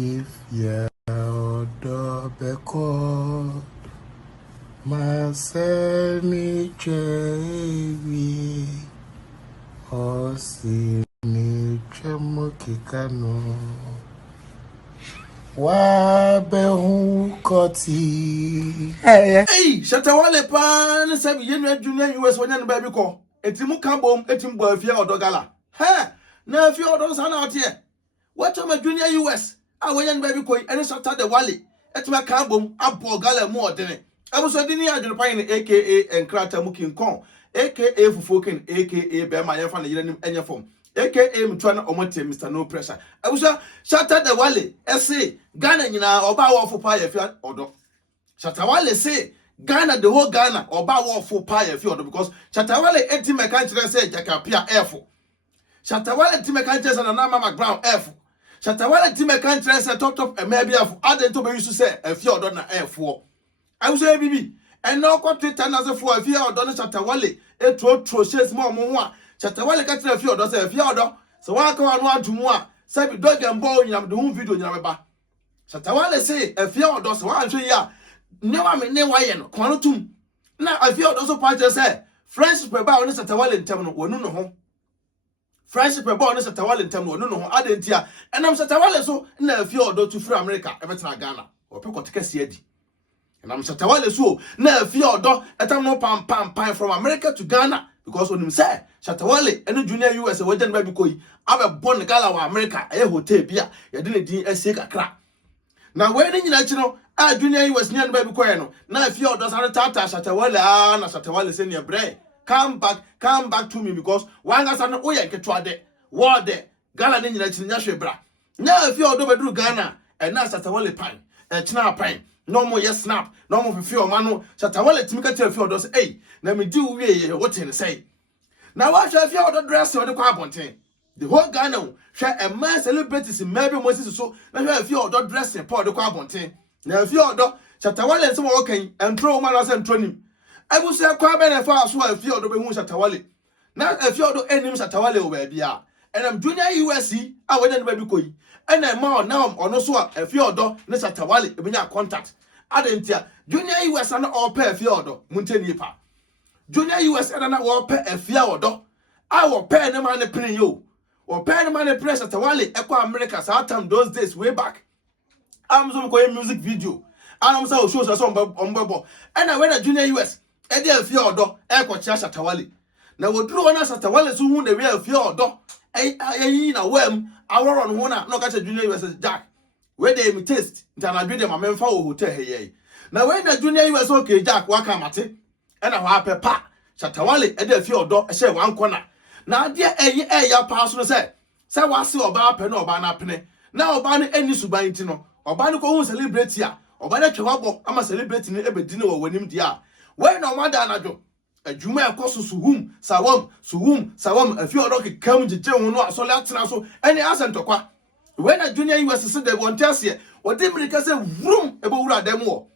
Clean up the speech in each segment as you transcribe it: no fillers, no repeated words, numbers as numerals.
Efia Odo beko maseni chewi osini chemokikano wa behu koti. Hey, Shatta Wale pan sabi yenu junior US wanyan baby ko. Etimu kambom etim bo Efia Odo gala. Ha, na Efia Odo sana out here. What am a junior US? I wanyan baby ko ene Shatta Wale. Etima kambom abo gala mu odene. Abuso dini AdwenepaheneTv aka Enkrata Mukin Kon aka Fofole aka Bema Yefa na yerenim enye form aka Mtwana Omote Mr. No Pressure. Abuso Shatta Wale say Ghana nyina oba wo fopa Efia Odo. Shatta Wale say Ghana, the whole Ghana, or Bawa for Pie Field because Shatta Wale eti me country say Jakapia airful. Shatta Wale ti me country and Mama Brown airful. Shatta Wale ti me country say top and maybe of other to be used to say a few on airful. I was a BB and no country ten as a for a few or done Shatta Wale a tro shares more. Shatta Wale catch a few does a few order. So I come on one to more. Say dog and boy in the home video in Yamaba. Shatta Wale say a few orders one ya. Never me ne wayen kwanotum na Efia Odo so party say friendship be ba oni Shatta Wale ntem no wonu no ho friendship be ba oni Shatta Wale ntem no wonu no ho adentia enam Shatta Wale so na Efia Odo to free America e betena Ghana opekoti kase adi enam Shatta Wale so na Efia Odo etam no pam from America to Ghana because onim say Shatta Wale eno junior US wajen ba bi koyi abebon gala wa America e hotel bia ye de ne din ese kakra na we ni nyina chino junior US nyan baby koye no na Efia Odo san tata Shatta Wale na Shatta Wale say ne bre come back to me because one gas na oye nketwa de wo de Ghana ni nyina chino nya hwe bra na Efia Odo beduru Ghana na Shatta Wale pan china pan no more yes snap no more fi o ma no Shatta Wale timika tell Efia Odo say hey na me di wie ye what in say na wa hwe Efia Odo dress o de kwa abonten the whole Ghana share a man celebrities maybe Moses so na hwe Efia Odo dressing Paul de kwa abonten na Efia Odo Shatta Wale nse wo kan entro man ase entro nim abu se kwa be na fa so Efia Odo be hu Shatta Wale na Efia Odo enim Shatta Wale o ba bia enam junior USC a wadan ba bi koyi ena ma na ono so Efia Odo ne Shatta Wale e benya contact adentia junior US na all pair Efia Odo munteni pa junior US na wo pair Efia Odo a wo pair ne man ne pin yo wo pair ne man ne press Shatta Wale e kwa America so time those days way back I'm some going music video. I'm so shows us on Bobo. And I went a junior US. I did Efia Odo, I got Shatta Wale. Now we drew on us Shatta Wale so who the real Efia Odo. I na wem, I were on one, no catch a junior US Jack. Where they me taste, then I do them a man for hotel here. Now when the junior US okay, Jack, wakamate, and a happy pa. Shatta Wale, I did Efia Odo, I said one corner. Now dear ya pastor said, say what see about pen or ban up. Now ban any subaintino. Obani ko hu celebrate ya obani twewabo ama celebrate ni ebedine wo wanim dia we na omada anajo adwuma ekoso suhum sawam Efia Odo kekam jeje hu no asole atena so eni asentokwa we na junior US se de wontiase odi America se vroom ebo wura dem wo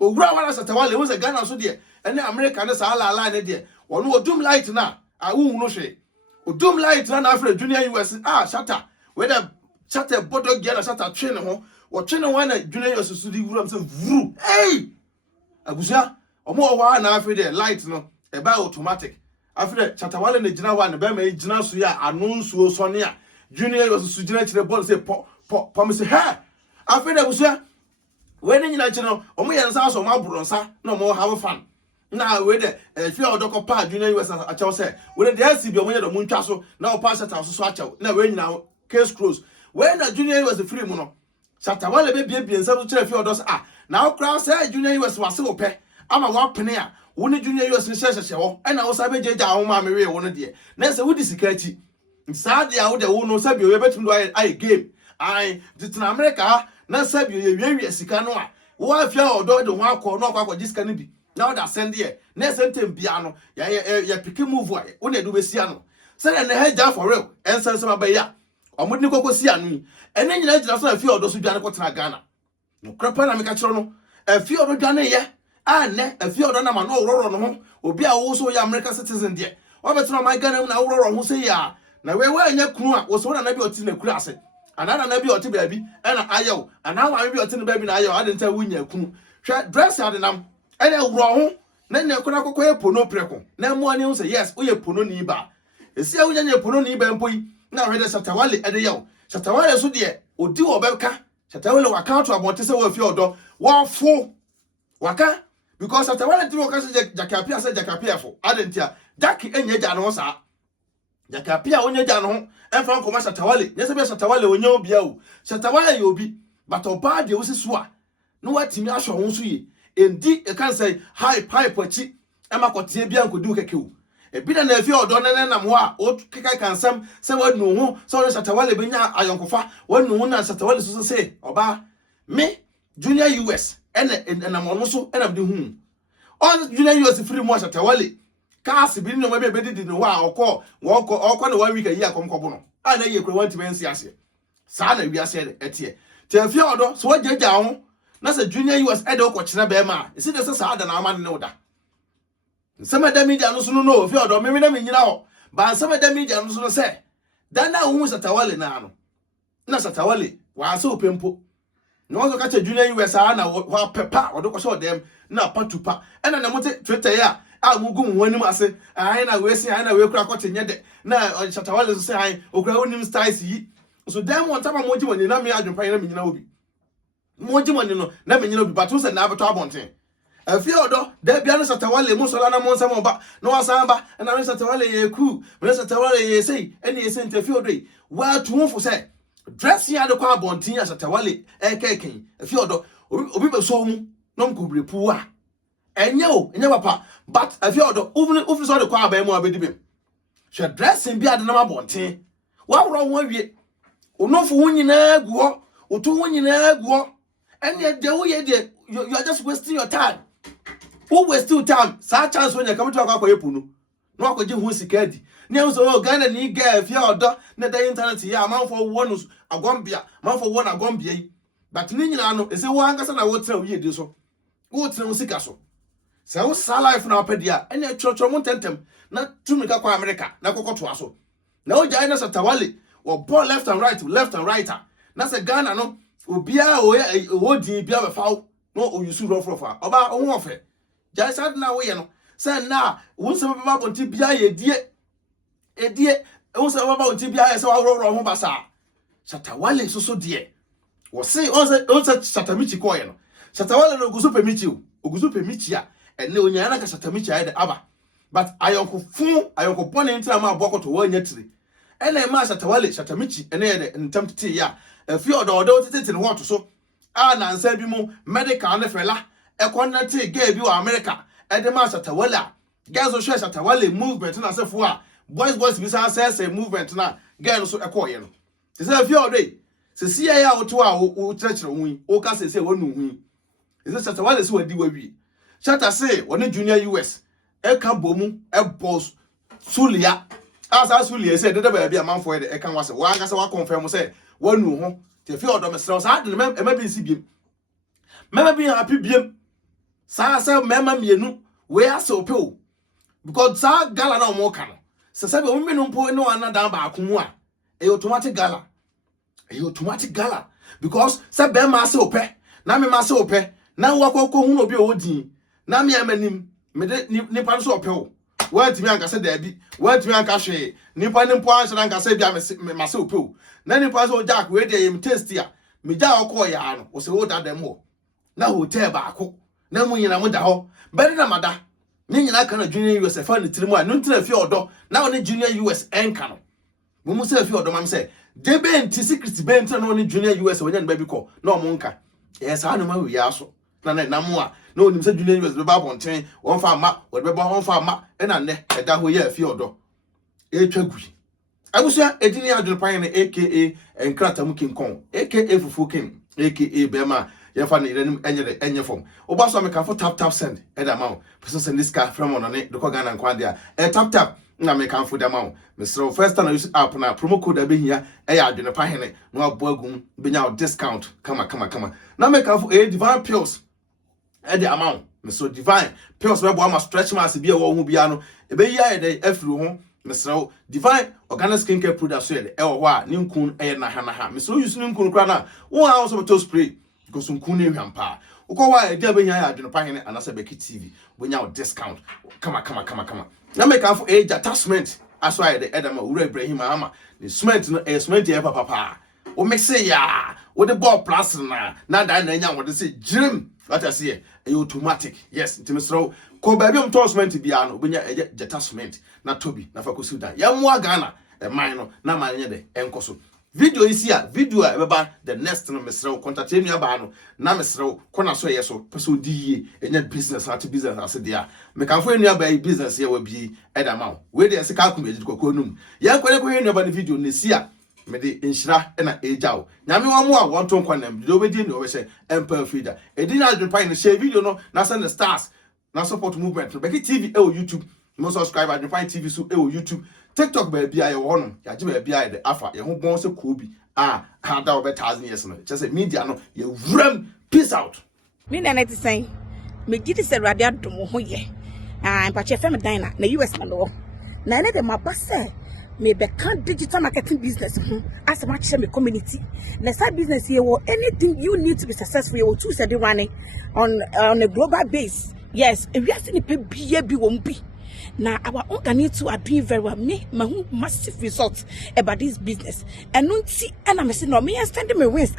owura wana Shatta Wale hu se Ghana so de eni America ne sa ala ne de wono odum light na awu no hwe odum light na afre junior US Shatta we da Shatta bodo gia na Shatta twe ne ho what channel one junior US so di wura say vru hey abusia omo wa na afi de light no e ba automatic afi de Shatta Wale na gina wa na be ma gina so ya anonsuo so ne a junior US so gina kire ball say po me say ha afi de abusia we ni nyina kire no omo ye nsa so ma bronsa na omo have fun na we de Efia Odo ko pa junior US a chaw say we de SCB omo ye do mu ntwa so na o pa Shatta so achaw na we nyina case close we na junior US free mu no Shatta Wale be nsam to Efia Odo na okra say junior US wase wo pe ama wa pene a wo ne junior US ne hyehye wo e na wo sa be jeja ho ma me we wo no de na se wo di sika achi sa de a wo de wo no sabi we betum do ai game ai ditna America na sabi ye wie sika no a wo Efia Odo de ho akọ no akọ sika no bi na wo da send there na sentem bia no ya pick move wo na du be sia no se na heja for real ensensem abaya omudni kokosi anu ene nyina gina so Efia Odo so dwane kotena Ghana no krapa na meka kiro no Efia Odo dwane ye ne Efia Odo na ma no roro no ho obi a wo so ya American citizen de obetena my Ghana na roro ho se ya na we anya kunu a wo so na bi oti na kura ase anana na bi ote baabi e na ayew ana wa bi ote ne baabi na ayew ade nta wunya kunu hwe dress ade nam e na wuro ho na ne kona kokko e pono preko na mo ani ho say yes wo ye pono ni ba esi a wunya pono ni ba mpoi na hwe de Shatta Wale ede yew Shatta Wale so de odi wo beka Shatta Wale waka to abonte se wo Efia Odo wo fo waka because Shatta Wale ti wo ka se jakapia se jakapia fo ade ntia jaki enye ja no sa jakapia onye ja no emfa nkoma Shatta Wale nyese be Shatta Wale onye obi a o Shatta Wale ye obi but oba de wo siso a no watimi ahwo ho so ye endi e kan say hype achi emakote bia nkodi wo keke o ebi na Efia Odo ne nam ho a o keka kansam se wanu ho se wo Shatta Wale benya ayonkofa wanu ho na Shatta Wale so say oba me junior US ene nam ono so ena de hu on junior US free mo Shatta Wale cars bi no be didi no wa okọ na 1 week ayi akomkobo no a na ye kure wanti mensi ase sa na wi ase etie te Efia Odo so wajeja ho na se junior US ede okọ kire be ma isi de se sa da na ama ne oda nsema da media no so no Efia Odo me na me nyina ho ba nsema da media no so no se da na hu Shatta Wale na no na Shatta Wale wa se opempo no so ka che junior US a na wa pepa odo ko so dem na patupa ena na mote Twitter ya a mugu woni mu ase ai na we si ai na we kura ko tenye de na Shatta Wale so say ai okura wonim styles yi so dem won tama moji woni na me adwumpa na me nyina obi moji woni no na me nyina obi batu se na abeto abonten Efia Odo da bia no Shatta Wale mu so la na mo nsam oba no asamba na me Shatta Wale ye ku me Shatta Wale ye sei ene ye sei Efia Odo wa tuunfo say dress ya de kwa abonten ya Shatta Wale keken Efia Odo obi be so mu no mkubrepu a enye papa but Efia Odo ufni so de kwa aba mu abedi bem she dressing bia de na abonten wa woro ho awie onofo ho nyina guo oto ho nyina guo enye de wo ye de you are just wasting your time who waste your time sa chance when you come to akwa yepunu no akwaje ho sika di na so Ghana ni ga Efia Odo na the internet ya manfo wonu agombia manfo wonu agombia yi but ni nyina no ese wo angasa na wo tra wo ye di so wo tra wo sika so se wo sa life na opedia ene chocho mo tentem na tumika kwa America na kokoto aso na o jai na Shatta Wale wo ball left and right na se Ghana no obia o di bia be fawo no o yusu rofa oba o ho ofe jai sad na wo ye no se na wo se baba bonti bia ye edie wo se baba bonti bia ye se wa ro ho basaa Shatta Wale so de wo se on se Shatta michi ko ye no Shatta Wale no gusu pemichi a ene onya na ka Shatta michi aye de aba but ayonko bone ntina ma abokoto wa nya tire ene ma Shatta Wale Shatta michi ene ye de ntam tete ya Efia Odo tete ne ho to so a na nsa bi mu medical ne fela ekonate gay bi wa America ede ma Shatta Wale guys so share Shatta Wale movement na sefo a boys bi say movement na girl so ekoye no se Efia Odo se si ya woto a wo kyerkyere hu o ka se wonu hu se Shatta Wale se wadi wawie Shatta say woni junior US e ka bomu e boss sulia asa sulia say de ba bia manfo e kan wase wa anga se wa confirm say wonu ho te Efia Odo mesra sa de me bi si biem mema bi happy biem sa mema mienu we ase opeo because sa gala na omo ka no se se be o menu mpo no anada ba akumu a automatic gala because se be ma ase ope na me ma ase ope na wakoko hu no bi o din na me amanim me de nipa so opeo wantimi anka se da bi wantimi anka hwe nipa ne mpo anse anka se bia me ma se opeo na nipa so jack we dey em taste a me ja okọ ya no o se wo da dem ho na hotel ba ako na mu nyina mu da ho bere na mada ni nyina ka na junior US fa ne tirimu a no ntira Efia Odo na one junior US enka no mu se Efia Odo mam se de be nti secret be ntira na one junior US wonya ne ba bi ko na omo nka sa no ma wi aso na mu a na onim se junior US be ba bonten won fa ma wo be ba won fa ma na ne eda ho ya Efia Odo twagui abusia edini AdwenepaheneTv aka enkrata mu King Kong aka Fofole King aka Bema ye fa ne renim enye fom oba so me ka fo tap send e da ma person send this car from on ne ko Ghana nkwa dia tap na me kan fo da ma me sro first time use app na promo code abehia e ya AdwenepaheneTv no abo agum benya discount kama na me kan fo divine pills e de amount me so divine pills we bo ama stretch mass bia wo hu bia no e be ya e de afiri ho Mr. Divine organic skincare product so e wo ho a ne nkun e na ha Mr. use ne nkun kra na wo a also to spray because nkun ne hwampa ukọ wa e dia benya ya AdwenepaHene anasa BeckyTv benya discount kama na make am for age attachment aso aye the edama ura Ibrahim ama the cement no cement e papa o mix ya wo the ball plus na da na nya wo de say jirim what I say automatic yes Mr. ko ba bi to cement bia no benya e jata cement na tobi na fa ko Sudan ya mo Ghana e man no na man nye de enkoso video is here video ebeba the next no Mr. contact me aba no na Mr. kona so yeso peso di enya business at business as dia me kan fo enu aba business ye wa bi edama we dey se ka kuma ejid kokonum ya kwere ko enu aba the video ne sia me de enhira na ejawo nyame wa mo a won ton kwanam de obedi ne obese empire feeder edi na AdwenepaHene share video no na send the stars na support movement BeckyTv YouTube mo subscribe AdwenepaHene so YouTube TikTok baby I won ya je baby I the afa ye ho bon se ko bi ha da over 1,000 years no just say media no ye wram peace out me na net say me gidi se rade adom ho ye pa che fam dan na US na no na ne de mabase me be can digital marketing business as much share me community na side business here or anything you need to be successful you to say the running on a global base yes if you are seeing people be won't be. Now our organizers are doing very well. Me, my massive results about this business. And don't see, and I'm saying no, me and standing my waist.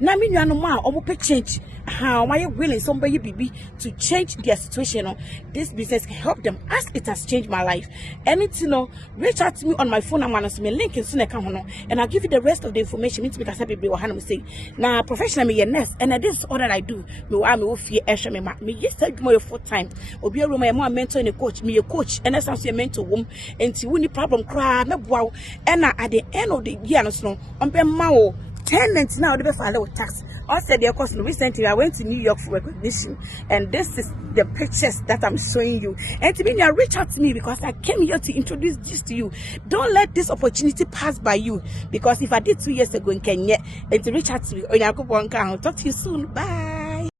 Now me no more. I will change. How am I willing somebody be to change their situation? This business can help them as it has changed my life. Anything, reach out to me on my phone. I'm gonna me link in soon and I'll give you the rest of the information. Means because I be what say. Now professionally, me a nurse, and this is all that I do. Me will fear extra me yesterday more full time. Obi room my mentor and a coach. Me a coach and that's a mentor womb and see when the problem cry me wow and at the end of the year no on be mao 10 months now the file with tax. I said their cost recently I went to New York for recognition and this is the pictures that I'm showing you and to me reach out to me because I came here to introduce this to you. Don't let this opportunity pass by you because if I did 2 years ago in Kenya and to reach out to me, I'll talk to you soon. Bye.